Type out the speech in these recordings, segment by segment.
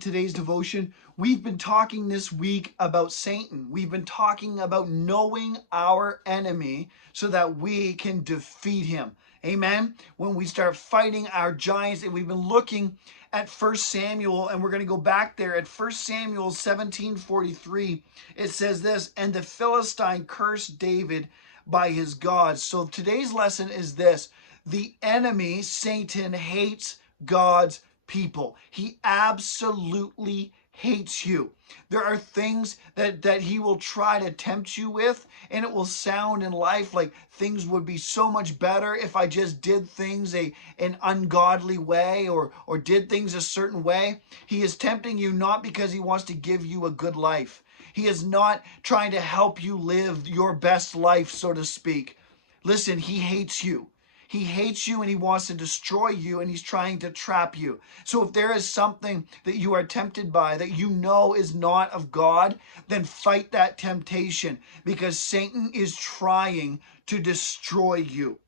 today's devotion. We've been talking this week about Satan. We've been talking about knowing our enemy so that we can defeat him. Amen. When we start fighting our giants, and we've been looking at 1 Samuel, and we're going to go back there at 1 Samuel 17:43. It says this, and the Philistine cursed David by his gods. So today's lesson is this: the enemy, Satan, hates God's people. He absolutely hates you. There are things that he will try to tempt you with, and it will sound in life like things would be so much better if I just did things an ungodly way or did things a certain way. He is tempting you not because he wants to give you a good life. He is not trying to help you live your best life, so to speak. Listen, he hates you. He hates you and he wants to destroy you, and he's trying to trap you. So if there is something that you are tempted by that you know is not of God, then fight that temptation, because Satan is trying to destroy you.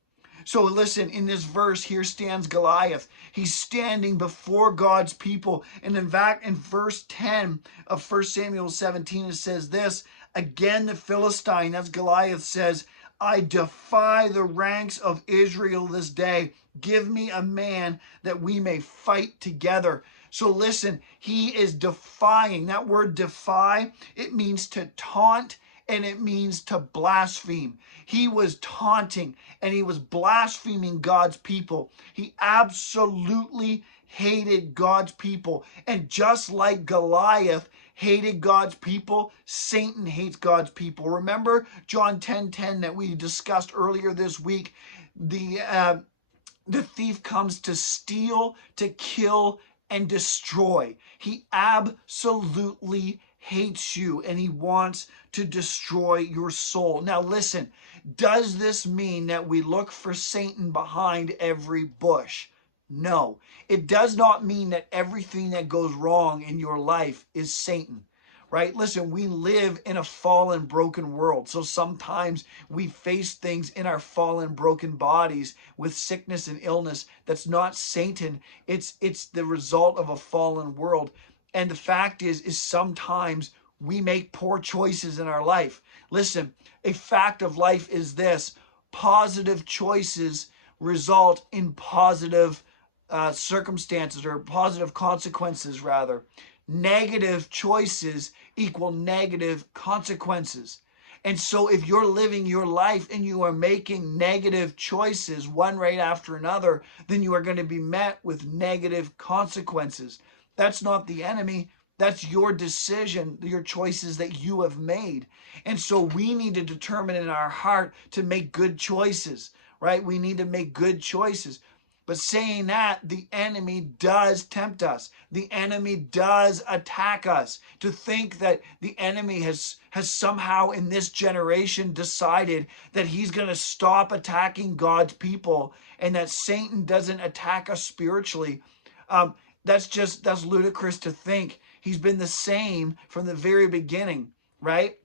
So listen, in this verse, here stands Goliath. He's standing before God's people. And in fact, in verse 10 of 1 Samuel 17, it says this, again the Philistine, that's Goliath, says, I defy the ranks of Israel this day. Give me a man that we may fight together. So listen, he is defying. That word defy, it means to taunt, and it means to blaspheme. He was taunting and he was blaspheming God's people. He absolutely hated God's people. And just like Goliath hated God's people, Satan hates God's people. Remember John 10:10 that we discussed earlier this week? The thief comes to steal, to kill, and destroy. He absolutely hates you, and he wants to destroy your soul. Now listen, does this mean that we look for Satan behind every bush? No, it does not mean that everything that goes wrong in your life is Satan. Right? Listen, we live in a fallen, broken world. So sometimes we face things in our fallen, broken bodies with sickness and illness that's not Satan. It's the result of a fallen world. And the fact is sometimes we make poor choices in our life. Listen, a fact of life is this: positive choices result in positive circumstances, or positive consequences rather. Negative choices equal negative consequences. And so if you're living your life and you are making negative choices one right after another, then you are going to be met with negative consequences. That's not the enemy. That's your decision, your choices that you have made. And so we need to determine in our heart to make good choices, right? We need to make good choices. But saying that, the enemy does tempt us. The enemy does attack us. To think that the enemy has somehow in this generation decided that he's going to stop attacking God's people, and that Satan doesn't attack us spiritually, that's ludicrous to think. He's been the same from the very beginning, right?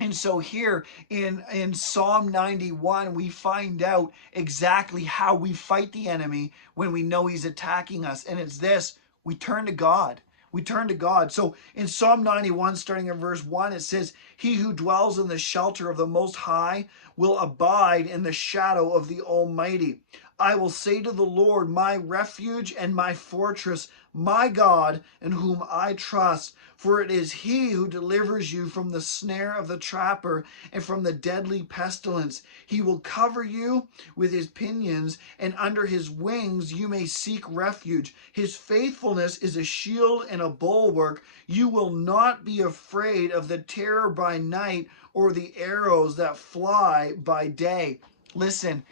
And so here in Psalm 91, we find out exactly how we fight the enemy when we know he's attacking us. And it's this: we turn to God. We turn to God. So in Psalm 91, starting in verse 1, it says, he who dwells in the shelter of the Most High will abide in the shadow of the Almighty. I will say to the Lord, my refuge and my fortress, my God, in whom I trust. For it is he who delivers you from the snare of the trapper and from the deadly pestilence. He will cover you with his pinions, and under his wings you may seek refuge. His faithfulness is a shield and a bulwark. You will not be afraid of the terror by night, or the arrows that fly by day. Listen,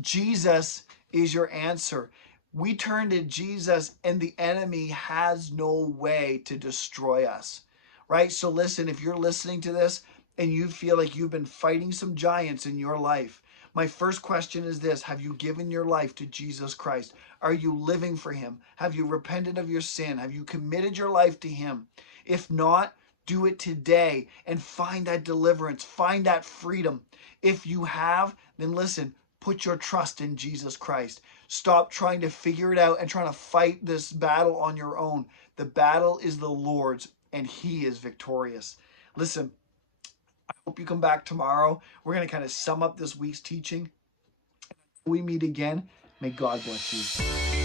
Jesus is your answer. We turn to Jesus and the enemy has no way to destroy us, right? So listen, if you're listening to this and you feel like you've been fighting some giants in your life, my first question is this: have you given your life to Jesus Christ? Are you living for him? Have you repented of your sin? Have you committed your life to him? If not, do it today and find that deliverance, find that freedom. If you have, then listen, Put your trust in Jesus Christ. Stop trying to figure it out and trying to fight this battle on your own. The battle is the Lord's, and He is victorious. Listen, I hope you come back tomorrow. We're going to kind of sum up this week's teaching. We meet again. May God bless you.